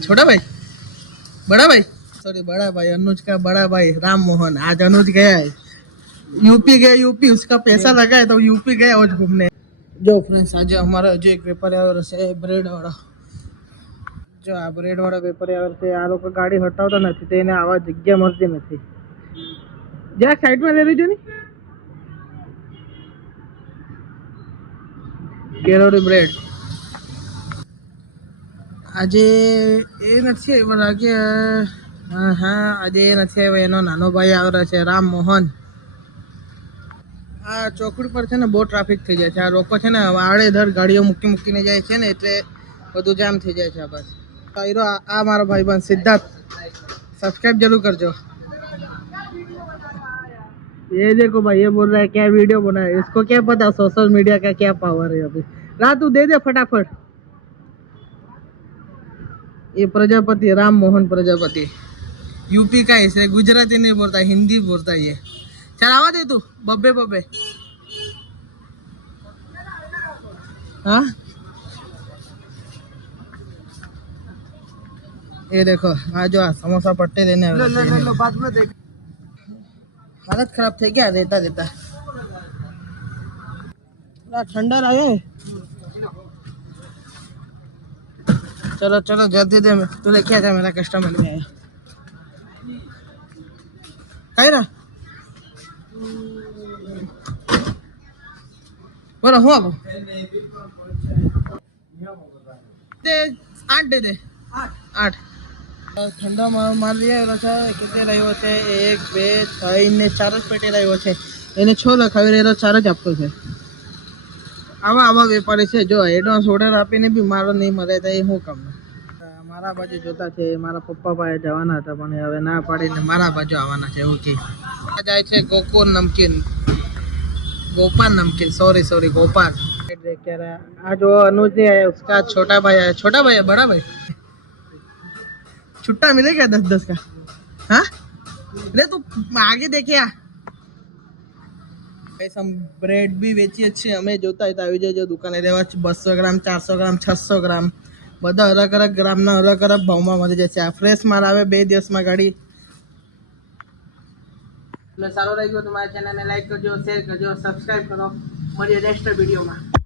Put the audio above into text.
छोटा भाई, बड़ा भाई, सॉरी बड़ा भाई, अनुज का बड़ा भाई राम मोहन। आज अनुज गया है यूपी, गया यूपी, उसका पैसा लगा है तो यूपी गया आज घूमने। जो फ्रेंड्स आज हमारा जो एक पेपर है ब्रेड वाला, જો આ બ્રેડ વાળા વેપારી આવે છે, આ લોકો ગાડી હટાવતા નથી, તો એને આવા જગ્યા મળતી નથી. જ્યાં સાઈડમાં લઈ લેજો ને કેરોડી બ્રેડ. આજે એ નથી આવ્યો લાગે. હા આજે એ નથી આવ્યો, એનો નાનો ભાઈ આવેલો છે રામ મોહન. આ ચોકડી પર છે ને બહુ ટ્રાફિક થઈ જાય છે. આ લોકો છે ને આડેધડ ગાડીઓ મૂકીને જાય છે ને, એટલે બધું જામ થઈ જાય છે. આ બસ आ हमारा भाई बहन सिद्धार्थ, सब्सक्राइब जरूर कर जो। ये देखो भाई, ये बोल रहा है क्या वीडियो बना है, इसको क्या पता सोशल मीडिया का क्या पावर है। अभी रात तू दे दे फटाफट। ये प्रजापति राम मोहन प्रजापति यूपी का, इसे गुजराती नहीं बोलता, हिंदी बोलता है ये। चल आवा दे तू बब्बे बब्बे। हाँ ये देखो, आज जो समोसा पट्टे देने लो, बाद में देख। हालत खराब थी क्या देता देता। ठंडा रहे। चलो चलो जल्दी दे, तू देखिए था मेरा कस्टमर में आया। कहीं ना बोलो हूँ अब दे 8 दे दे 8 ठंडा मार लिया છે. કેટલે રહ્યો છે? 1 2 3 ને 4 જ પેટી રહ્યો છે. એને 6 લખાવી રહ્યો, 4 જ આપતો છે. આવા વેપારી છે. જો એડવાન્સ ઓર્ડર આપીને બી મારો નહીં મળે તો એ શું કામ. મારા બાજુ જોતા છે, મારા પપ્પા પાસે જવાના હતા પણ હવે ના પાડીને મારા બાજુ આવવાના છે. એવું કે જાય છે ગોકુલ નમકીન, गोपाल नमकीन, सॉरी गोपाल। आज जो अनुज नहीं आया, उसका छोटा भाई आया। छोटा भाई है बड़ा भाई? छुट्टा मिलेगा 10-10 का? हाँ अरे तू आगे देखिए। हम ब्रेड भी વેચીએ છીએ અમે. જોતા હોય તો આવી જજો દુકાને લેવા. 200 ગ્રામ, 400 ગ્રામ, 600 ગ્રામ, બધા અલગ અલગ ગ્રામના અલગ અલગ ભાવમાં મળી જશે. આ ફ્રેશ માલ આવે 2 દિવસમાં ગાડી. એટલે સારો લાગ્યો તો મારા ચેનલને લાઈક કરજો, શેર કરજો, સબસ્ક્રાઈબ કરો. મળીએ નેક્સ્ટ વિડીયોમાં.